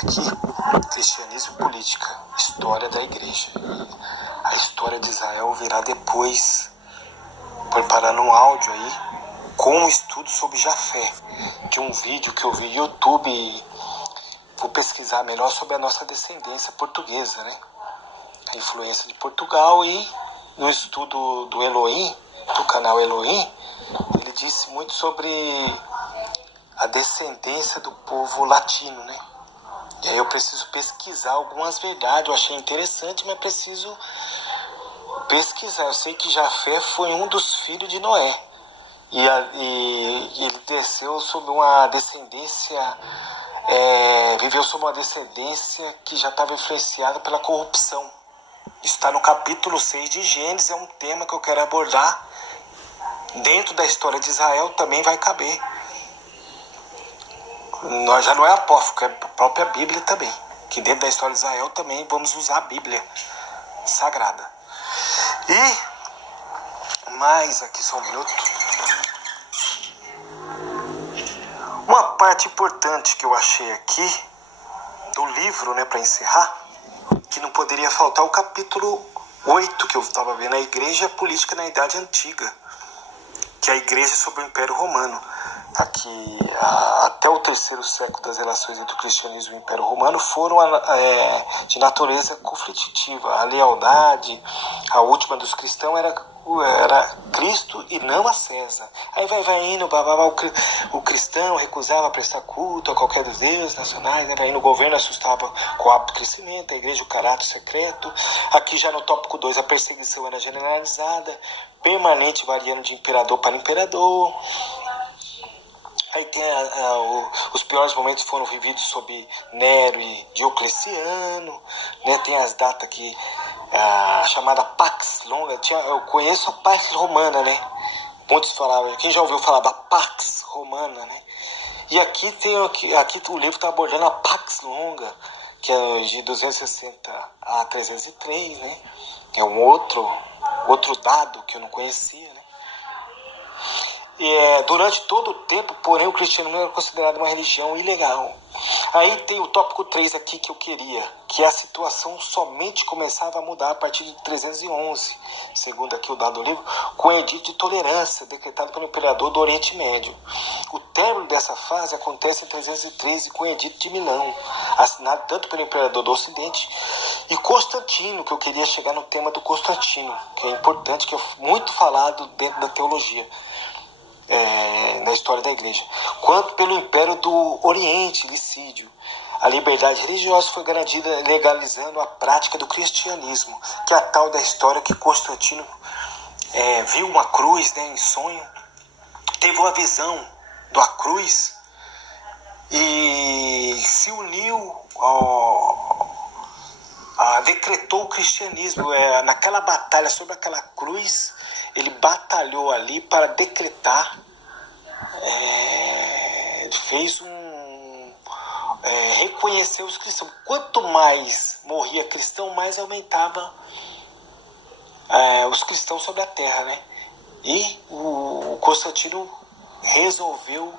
aqui, Cristianismo e Política, História da Igreja. A história de Israel virá depois, preparando um áudio aí, com um estudo sobre Jafé, de um vídeo que eu vi no YouTube. Vou pesquisar melhor sobre a nossa descendência portuguesa, né? A influência de Portugal, e no estudo do Elohim, do canal Elohim, ele disse muito sobre a descendência do povo latino, né? E aí eu preciso pesquisar algumas verdades. Eu achei interessante, mas preciso pesquisar. Eu sei que Jafé foi um dos filhos de Noé. E ele desceu sob uma descendência, viveu sob uma descendência que já estava influenciada pela corrupção. Está no capítulo 6 de Gênesis, é um tema que eu quero abordar. Dentro da história de Israel também vai caber. Nós já não é apócrifo, é a própria Bíblia também. Que dentro da história de Israel também vamos usar a Bíblia Sagrada. E mais aqui, só um minuto. Uma parte importante que eu achei aqui do livro, né, para encerrar, que não poderia faltar, o capítulo 8 que eu estava vendo, a Igreja Política na Idade Antiga, que é a Igreja sob o Império Romano. Aqui, até o 3º século, das relações entre o cristianismo e o Império Romano foram de natureza conflititiva. A lealdade, a última dos cristãos era Cristo e não a César. Aí vai indo, o cristão recusava prestar culto a qualquer dos deuses nacionais, vai indo, o governo assustava com o hábito do crescimento, a igreja o caráter secreto. Aqui já no tópico 2, a perseguição era generalizada, permanente, variando de imperador para imperador. Aí tem os piores momentos foram vividos sob Nero e Diocleciano, né? Tem as datas aqui, a chamada Pax Longa. Eu conheço a Pax Romana, né? Muitos falavam, quem já ouviu falar da Pax Romana, né? E aqui o livro está abordando a Pax Longa, que é de 260 a 303, né? É um outro dado que eu não conhecia, né? Durante todo o tempo, porém, o cristianismo era considerado uma religião ilegal. Aí tem o tópico 3 aqui que eu queria, que a situação somente começava a mudar a partir de 311, segundo aqui o dado do livro, com o edito de tolerância decretado pelo imperador do Oriente Médio. O término dessa fase acontece em 313 com o edito de Milão, assinado tanto pelo imperador do Ocidente e Constantino, que eu queria chegar no tema do Constantino, que é importante, que é muito falado dentro da teologia. Na história da igreja, quanto pelo Império do Oriente, Licídio. A liberdade religiosa foi garantida legalizando a prática do cristianismo, que é a tal da história que Constantino viu uma cruz, né, em sonho, teve uma visão da cruz e se uniu, decretou o cristianismo. Naquela batalha sobre aquela cruz, ele batalhou ali para decretar, reconhecer os cristãos. Quanto mais morria cristão, mais aumentava os cristãos sobre a terra, né? E o Constantino resolveu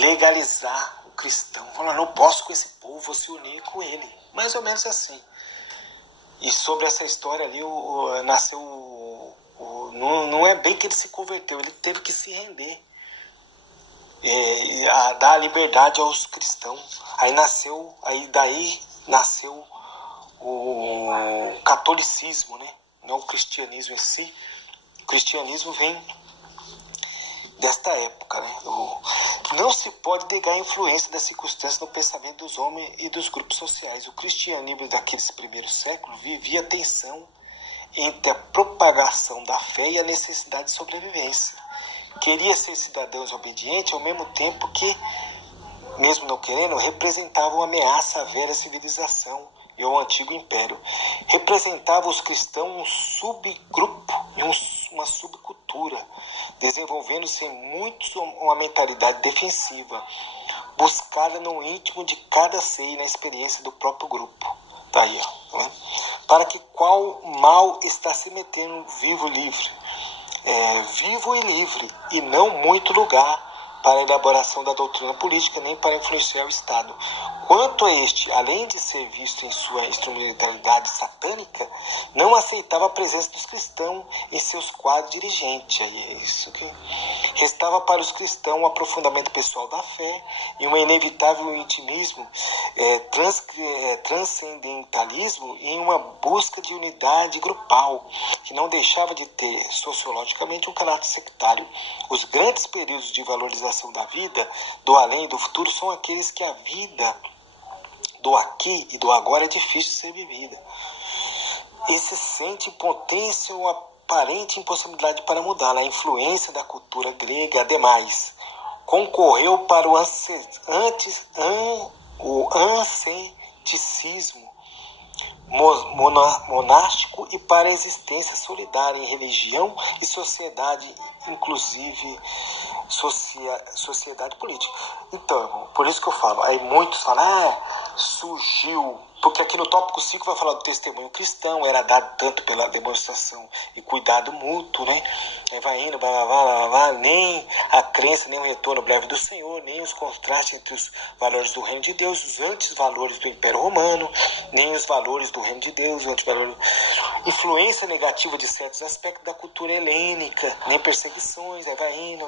legalizar o cristão. Falou, não posso com esse povo, vou se unir com ele. Mais ou menos assim. E sobre essa história ali, nasceu... Não é bem que ele se converteu, ele teve que se render, a dar liberdade aos cristãos. Daí nasceu o catolicismo, né? Não o cristianismo em si. O cristianismo vem desta época, né? Não se pode negar a influência das circunstâncias no pensamento dos homens e dos grupos sociais. O cristianismo daqueles primeiros séculos vivia a tensão entre a propagação da fé e a necessidade de sobrevivência. Queria ser cidadãos obedientes, ao mesmo tempo que, mesmo não querendo, representava uma ameaça à velha civilização e ao antigo império. Representava os cristãos um subgrupo e uma subcultura, desenvolvendo-se em muitos uma mentalidade defensiva, buscada no íntimo de cada ser e na experiência do próprio grupo. Tá aí, ó, né? Para que qual mal está se metendo vivo e livre, e não muito lugar para a elaboração da doutrina política, nem para influenciar o Estado. Quanto a este, além de ser visto em sua instrumentalidade satânica, não aceitava a presença dos cristãos em seus quadros dirigentes. Aí é isso que restava para os cristãos um aprofundamento pessoal da fé e um inevitável intimismo, transcendentalismo em uma busca de unidade grupal, que não deixava de ter sociologicamente um caráter sectário. Os grandes períodos de valorização da vida, do além e do futuro, são aqueles que a vida do aqui e do agora é difícil de ser vivida. E se sente impotência ou aparente impossibilidade para mudá-la. A influência da cultura grega, ademais, concorreu para o asceticismo monástico e para a existência solidária em religião e sociedade, inclusive sociedade política. Então, irmão, por isso que eu falo, aí muitos falam, surgiu, porque aqui no tópico 5 vai falar do testemunho cristão, era dado tanto pela demonstração e cuidado mútuo, né? Aí vai indo, nem a crença, nem o retorno breve do Senhor, nem os contrastes entre os valores do reino de Deus, os anti-valores do Império Romano, nem os valores do reino de Deus, influência negativa de certos aspectos da cultura helênica, nem perseguições, aí vai indo,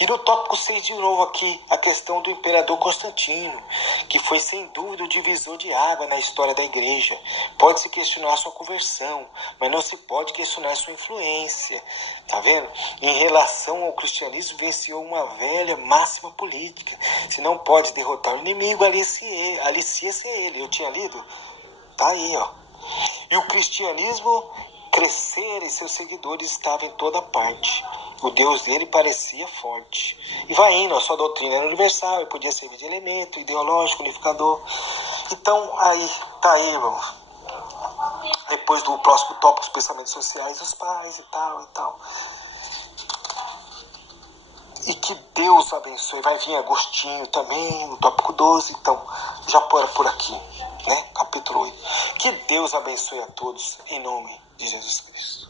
E no tópico 6 de novo aqui, a questão do imperador Constantino, que foi sem dúvida o divisor de água na história da igreja. Pode-se questionar sua conversão, mas não se pode questionar sua influência. Tá vendo? Em relação ao cristianismo, venceu uma velha máxima política. Se não pode derrotar o inimigo, alicia-se ele. Eu tinha lido? Tá aí, ó. E o cristianismo crescer e seus seguidores estavam em toda parte. O Deus dele parecia forte. E vai indo, a sua doutrina era universal e podia servir de elemento ideológico, unificador. Então, tá aí, irmão. Depois do próximo tópico, os pensamentos sociais dos pais e tal. E que Deus abençoe. Vai vir Agostinho também, no tópico 12. Então, já por aqui, né? Capítulo 8. Que Deus abençoe a todos, em nome de Jesus Cristo.